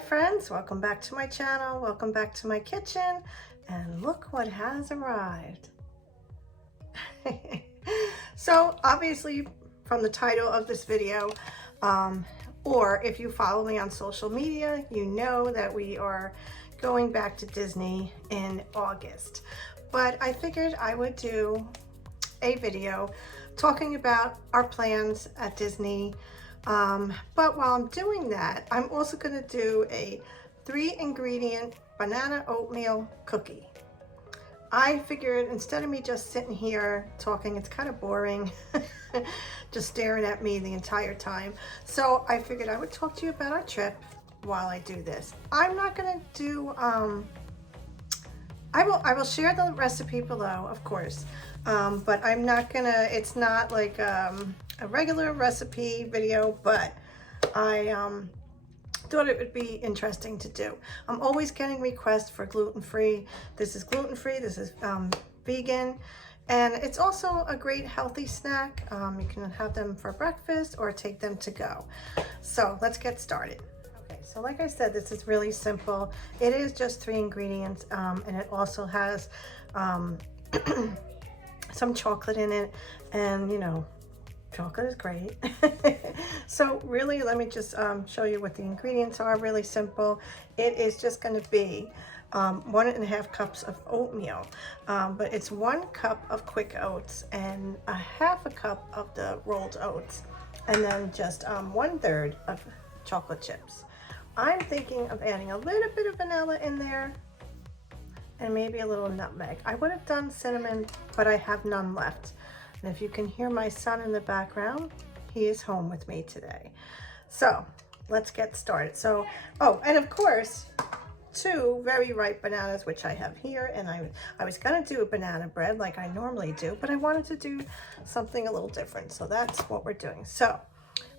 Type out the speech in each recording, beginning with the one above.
Hi friends, welcome back to my channel, welcome back to my kitchen, and look what has arrived. So obviously from the title of this video, or if you follow me on social media, you know that we are going back to Disney in August. But I figured I would do a video talking about our plans at Disney. But while I'm doing that, I'm also going to do a 3-ingredient banana oatmeal cookie. I figured instead of me just sitting here talking, it's kind of boring, just staring at me the entire time. So I figured I would talk to you about our trip while I do this. I'm not going to do, I will share the recipe below, of course, but I'm not gonna, it's not like a regular recipe video, but I thought it would be interesting to do. I'm always getting requests for gluten-free. This is gluten-free, this is vegan, and it's also a great healthy snack. You can have them for breakfast or take them to go. So let's get started. So like I said, this is really simple. It is just 3 ingredients, and it also has some chocolate in it, and you know, chocolate is great. So really, let me just show you what the ingredients are. Really simple. It is just going to be 1.5 cups of oatmeal, but it's 1 cup of quick oats and 1/2 cup of the rolled oats, and then just 1/3 of chocolate chips. I'm thinking of adding a little bit of vanilla in there and maybe a little nutmeg. I would have done cinnamon, but I have none left. And if you can hear my son in the background, he is home with me today. So let's get started. So, oh, and of course, 2 very ripe bananas, which I have here. And I was gonna do a banana bread like I normally do, but I wanted to do something a little different. So that's what we're doing. So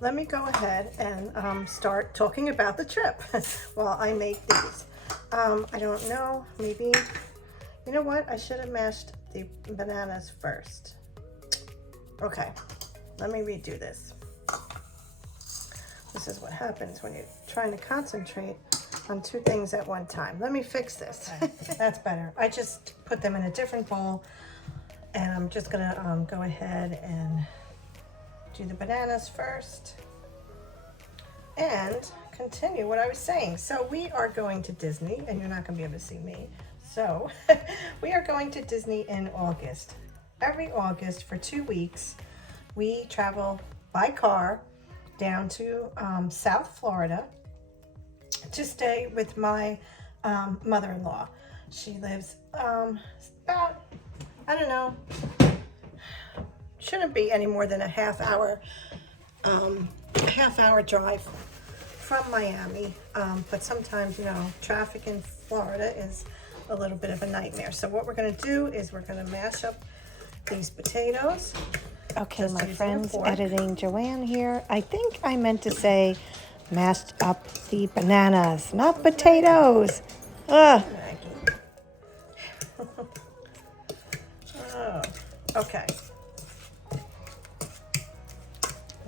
let me go ahead and start talking about the trip while I make these. I don't know, maybe, you know what? I should have mashed the bananas first. Okay, let me redo this. This is what happens when you're trying to concentrate on 2 things at one time. Let me fix this. That's better. I just put them in a different bowl, and I'm just gonna go ahead and do the bananas first and continue what I was saying. So we are going to Disney, and you're not going to be able to see me. So we are going to Disney in August. Every August for 2 weeks, we travel by car down to South Florida to stay with my mother-in-law. She lives about, I don't know, shouldn't be any more than a half hour drive from Miami, but sometimes, you know, traffic in Florida is a little bit of a nightmare. So what we're going to do is we're going to mash up these potatoes. Okay, my friend's editing Joanne here. I think I meant to say mashed up the bananas, not potatoes. Ugh. Oh, okay.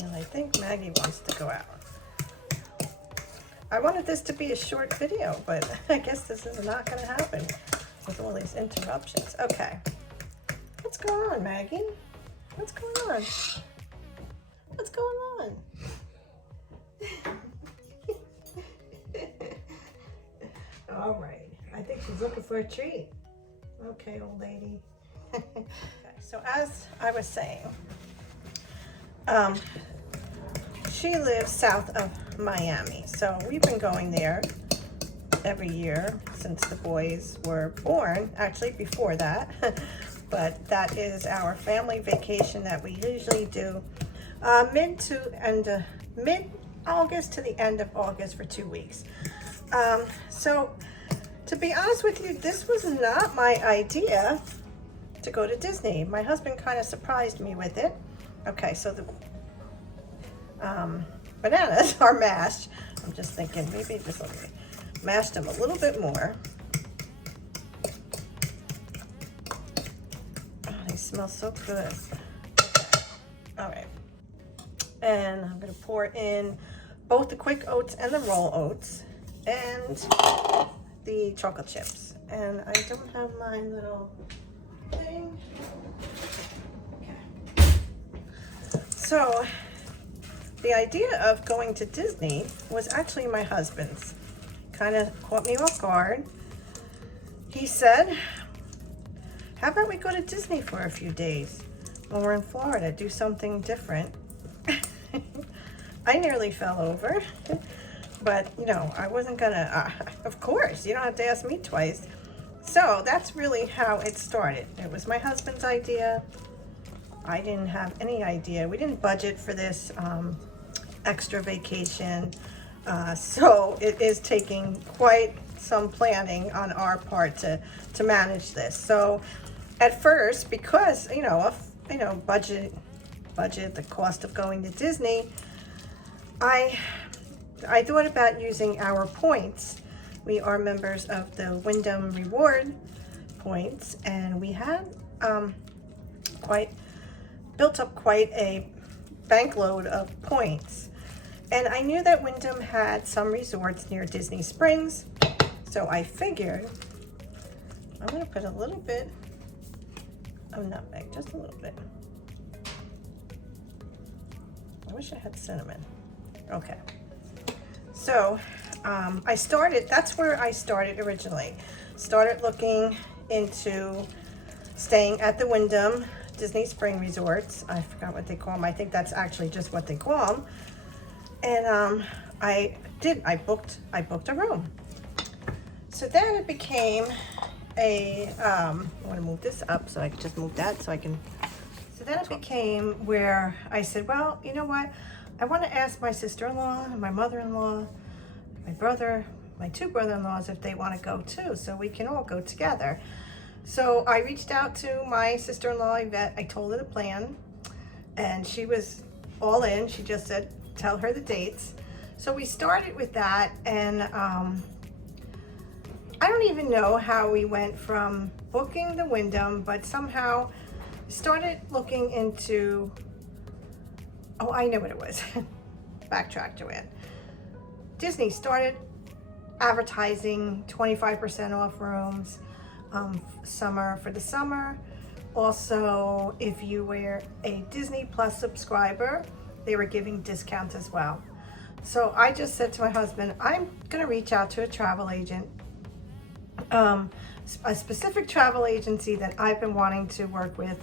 And I think Maggie wants to go out. I wanted this to be a short video, but I guess this is not going to happen with all these interruptions. Okay. What's going on, Maggie? What's going on? What's going on? All right. I think she's looking for a treat. Okay, old lady. Okay, so as I was saying, she lives south of Miami, so we've been going there every year since the boys were born, actually before that, but that is our family vacation that we usually do mid-August to the end of August for 2 weeks. So to be honest with you, this was not my idea to go to Disney. My husband kind of surprised me with it. Okay, so the bananas are mashed. I'm just thinking maybe just mash them a little bit more. Oh, they smell so good. Okay. All right, and I'm going to pour in both the quick oats and the roll oats, and the chocolate chips. And I don't have my little thing. Okay. So the idea of going to Disney was actually my husband's. Kind of caught me off guard. He said, how about we go to Disney for a few days when we're in Florida, do something different. I nearly fell over, but you know, I wasn't gonna, of course, you don't have to ask me twice. So that's really how it started. It was my husband's idea. I didn't have any idea. We didn't budget for this extra vacation. So it is taking quite some planning on our part to manage this. So at first, because budget, the cost of going to Disney, I thought about using our points. We are members of the Wyndham Reward points, and we had built up quite a bankload of points. And I knew that Wyndham had some resorts near Disney Springs, so I figured I'm gonna put a little bit of nutmeg, just a little bit. I wish I had cinnamon. Okay. So that's where I started originally. Started looking into staying at the Wyndham Disney Spring Resorts. I forgot what they call them. I think that's actually just what they call them. And I booked a room. So then it became I want to move this up so I can just move that so I can. So then it became where I said, well, you know what? I want to ask my sister-in-law and my mother-in-law, my brother, my two brother-in-laws if they want to go too, so we can all go together. So I reached out to my sister-in-law, Yvette. I told her the plan, and she was all in. She just said, tell her the dates. So we started with that, and I don't even know how we went from booking the Wyndham, but somehow started looking into, oh, I know what it was. Backtrack, Joann. Disney started advertising 25% off rooms for the summer. Also, if you were a Disney Plus subscriber, they were giving discounts as well. So I just said to my husband, I'm gonna reach out to a travel agent, a specific travel agency that I've been wanting to work with.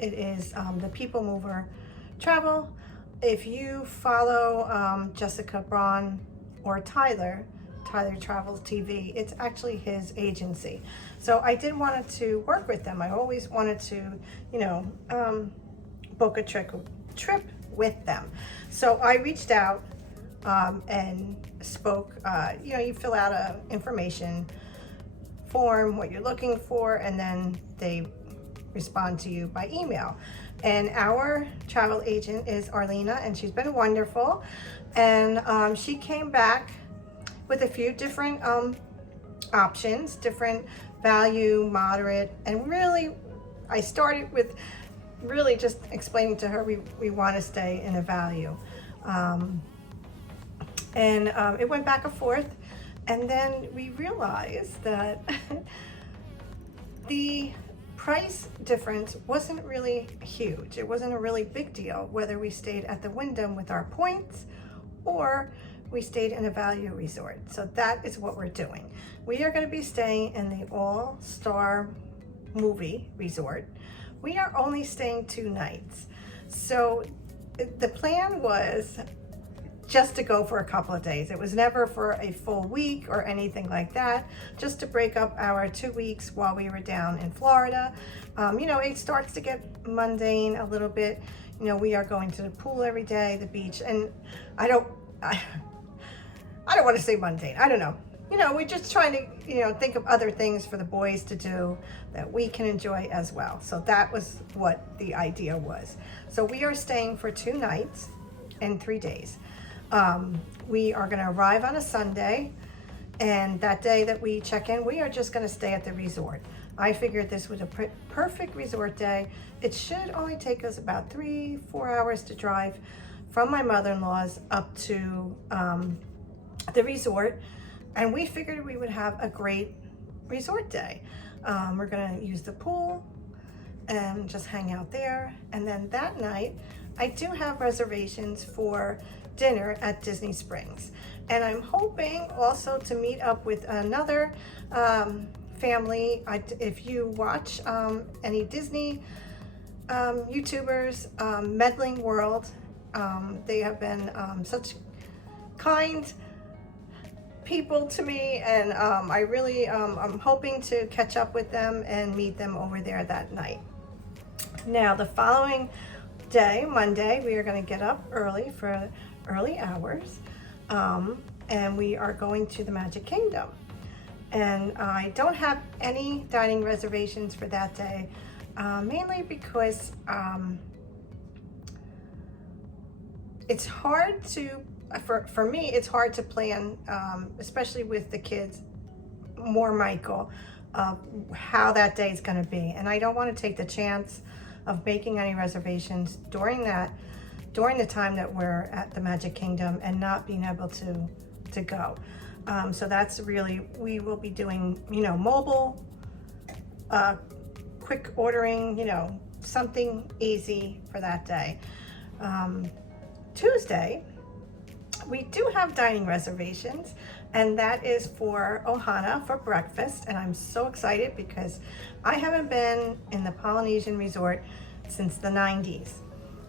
It is the People Mover Travel. If you follow Jessica Braun or Tyler Travels TV, it's actually his agency. So I did want to work with them. I always wanted to, book a trip with them. So I reached out and spoke. You fill out a information form, what you're looking for, and then they respond to you by email. And our travel agent is Arlena, and she's been wonderful. And she came back with a few different options, different value, moderate, and really, I started with really just explaining to her we want to stay in a value. It went back and forth, and then we realized that the price difference wasn't really huge. It wasn't a really big deal whether we stayed at the Wyndham with our points or we stayed in a value resort. So that is what we're doing. We are going to be staying in the All-Star Movie Resort. We are only staying 2 nights. So the plan was just to go for a couple of days. It was never for a full week or anything like that, just to break up our 2 weeks while we were down in Florida. It starts to get mundane a little bit. We are going to the pool every day, the beach, and I don't want to say mundane. I don't know. We're just trying to, think of other things for the boys to do that we can enjoy as well. So that was what the idea was. So we are staying for 2 nights and 3 days. We are going to arrive on a Sunday, and that day that we check in, we are just going to stay at the resort. I figured this was a perfect resort day. It should only take us about 3-4 hours to drive from my mother-in-law's up to the resort, and we figured we would have a great resort day. We're gonna use the pool and just hang out there. And then that night, I do have reservations for dinner at Disney Springs. And I'm hoping also to meet up with another family. If you watch any Disney YouTubers, Meddling World, they have been such kind people to me, and I really I'm hoping to catch up with them and meet them over there that night. Now the following day, Monday, we are going to get up early for early hours, and we are going to the Magic Kingdom. And I don't have any dining reservations for that day, mainly because it's hard to, for me, it's hard to plan, especially with the kids, more Michael, how that day is going to be. And I don't want to take the chance of making any reservations during the time that we're at the Magic Kingdom and not being able to go. So that's really, we will be doing, mobile, quick ordering, something easy for that day. Tuesday, we do have dining reservations, and that is for Ohana for breakfast. And I'm so excited because I haven't been in the Polynesian resort since the 90s.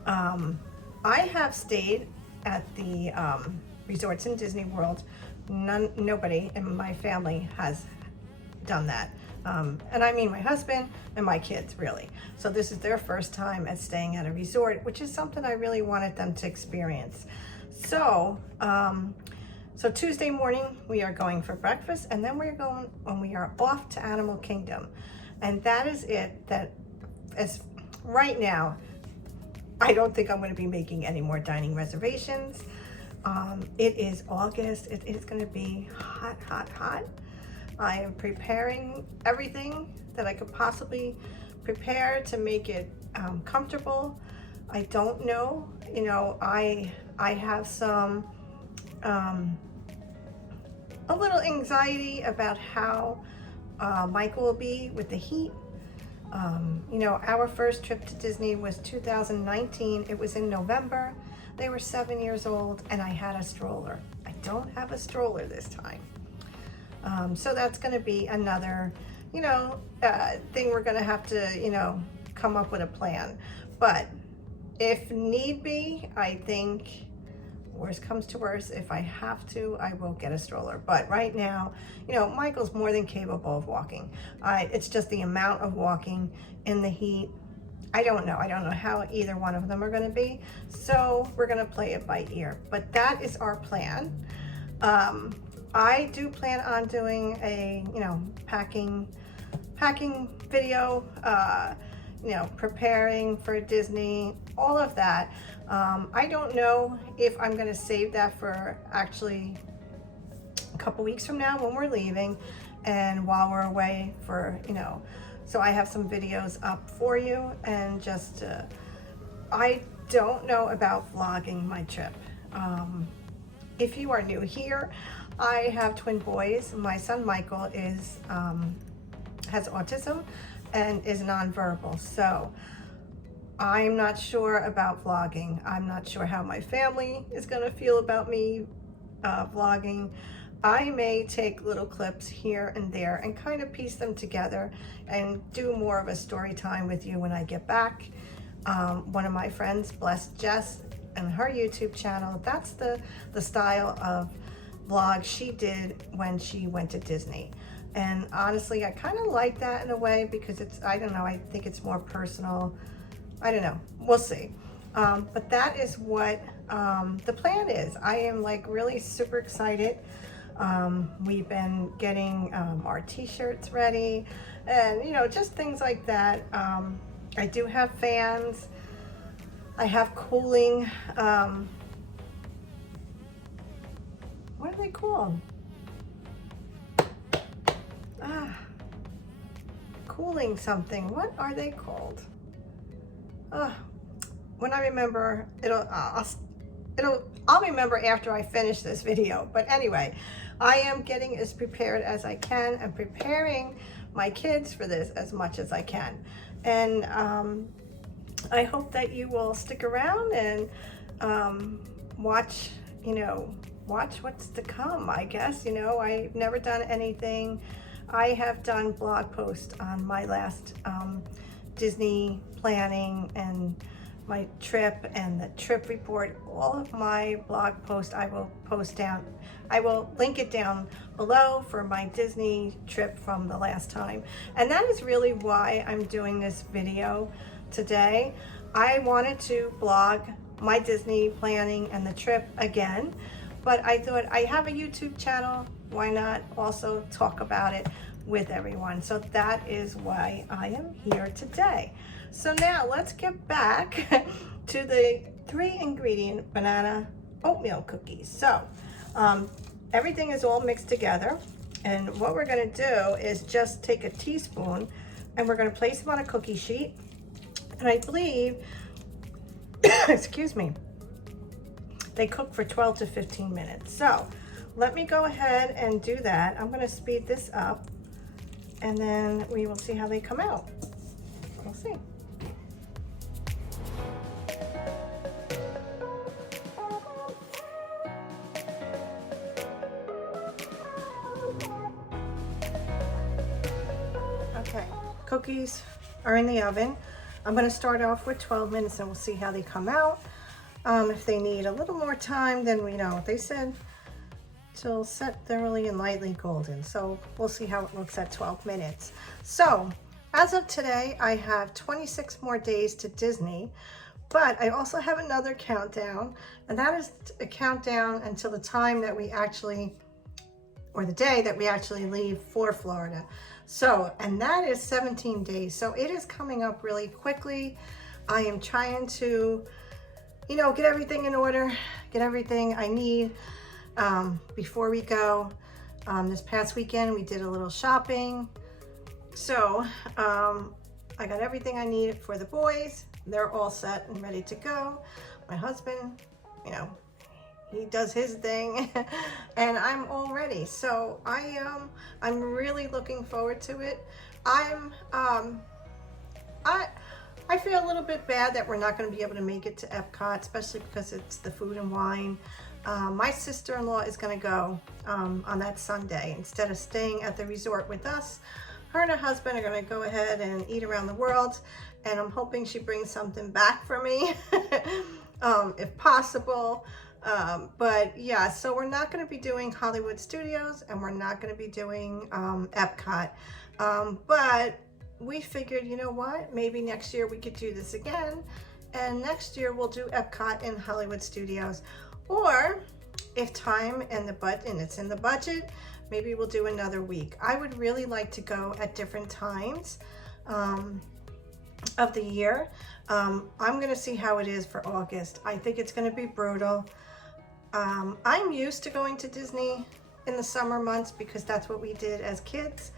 I have stayed at the resorts in Disney World. Nobody in my family has done that. And I mean my husband and my kids, really. So this is their first time at staying at a resort, which is something I really wanted them to experience. So, so Tuesday morning we are going for breakfast, and then we are off to Animal Kingdom. And that is it. That as right now, I don't think I'm going to be making any more dining reservations. It is August. It is going to be hot, hot, hot. I am preparing everything that I could possibly prepare to make it comfortable. I don't know, I have some a little anxiety about how Michael will be with the heat. Our first trip to Disney was 2019. It was in November. They were 7 years old, and I had a stroller. I don't have a stroller this time. So that's going to be another, thing we're going to have to, come up with a plan. But if need be, I think, worst comes to worst, if I have to, I will get a stroller. But right now, Michael's more than capable of walking. It's just the amount of walking in the heat. I don't know how either one of them are going to be. So we're going to play it by ear. But that is our plan. I do plan on doing a, packing video, preparing for Disney, all of that. I don't know if I'm going to save that for actually a couple weeks from now when we're leaving and while we're away for, so I have some videos up for you. And just, I don't know about vlogging my trip. If you are new here, I have twin boys. My son Michael has autism and is nonverbal, so I'm not sure about vlogging. I'm not sure how my family is going to feel about me vlogging. I may take little clips here and there and kind of piece them together and do more of a story time with you when I get back. One of my friends, Blessed Jess, and her YouTube channel, that's the style of vlog she did when she went to Disney. And honestly, I kind of like that in a way because it's, I don't know, I think it's more personal. I don't know, we'll see. But that is what the plan is. I am like really super excited. We've been getting our t-shirts ready and just things like that. I do have fans. I have cooling, what are they called? Cooling something. What are they called? When I remember, I'll remember after I finish this video. But anyway, I am getting as prepared as I can and preparing my kids for this as much as I can. And I hope that you will stick around and watch, watch what's to come, I guess. I've never done anything. I have done blog posts on my last Disney planning and my trip and the trip report. All of my blog posts I will post down. I will link it down below for my Disney trip from the last time. And that is really why I'm doing this video today. I wanted to blog my Disney planning and the trip again, but I thought I have a YouTube channel, why not also talk about it with everyone? So that is why I am here today. So now let's get back to the 3-ingredient banana oatmeal cookies. So everything is all mixed together, and what we're going to do is just take a teaspoon and we're going to place them on a cookie sheet. And I believe excuse me, they cook for 12 to 15 minutes. So let me go ahead and do that. I'm going to speed this up and then we will see how they come out. We'll see. Okay, cookies are in the oven. I'm going to start off with 12 minutes and we'll see how they come out. If they need a little more time, then we know. They said till set thoroughly and lightly golden. So we'll see how it looks at 12 minutes. So as of today, I have 26 more days to Disney, but I also have another countdown, and that is a countdown until the time that we actually, or the day that we actually leave for Florida. So, and that is 17 days. So it is coming up really quickly. I am trying to, get everything in order, get everything I need before we go. This past weekend, we did a little shopping. So I got everything I need for the boys. They're all set and ready to go. My husband, he does his thing and I'm all ready. So I'm really looking forward to it. I feel a little bit bad that we're not going to be able to make it to Epcot, especially because it's the food and wine. My sister-in-law is going to go on that Sunday. Instead of staying at the resort with us, her and her husband are going to go ahead and eat around the world, and I'm hoping she brings something back for me if possible. But yeah, so we're not going to be doing Hollywood Studios and we're not going to be doing Epcot. But we figured, you know what, maybe next year we could do this again, and next year we'll do Epcot and Hollywood Studios. Or if time and it's in the budget, maybe we'll do another week. I would really like to go at different times of the year. I'm going to see how it is for August. I think it's going to be brutal. I'm used to going to Disney in the summer months because that's what we did as kids.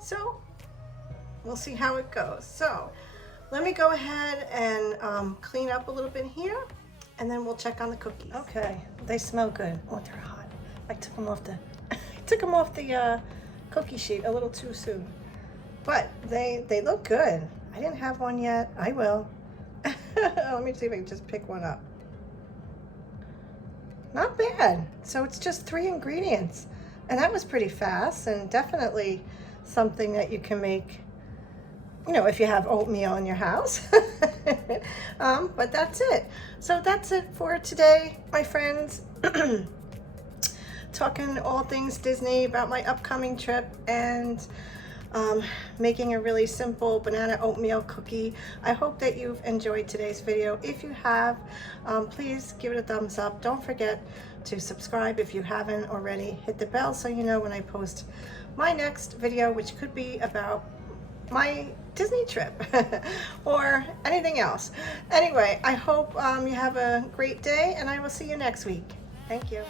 So we'll see how it goes. So let me go ahead and clean up a little bit here, and then we'll check on the cookies. Okay, they smell good. Oh, they're hot. I took them off the cookie sheet a little too soon, but they look good. I didn't have one yet. I will. Let me see if I can just pick one up. Not bad. So it's just 3 ingredients, and that was pretty fast, and definitely something that you can make, if you have oatmeal in your house. But that's it. So that's it for today, my friends. Talking all things Disney about my upcoming trip and making a really simple banana oatmeal cookie. I hope that you've enjoyed today's video. If you have, please give it a thumbs up. Don't forget to subscribe if you haven't already. Hit the bell so you know when I post my next video, which could be about my Disney trip or anything else. Anyway, I hope you have a great day, and I will see you next week. Thank you.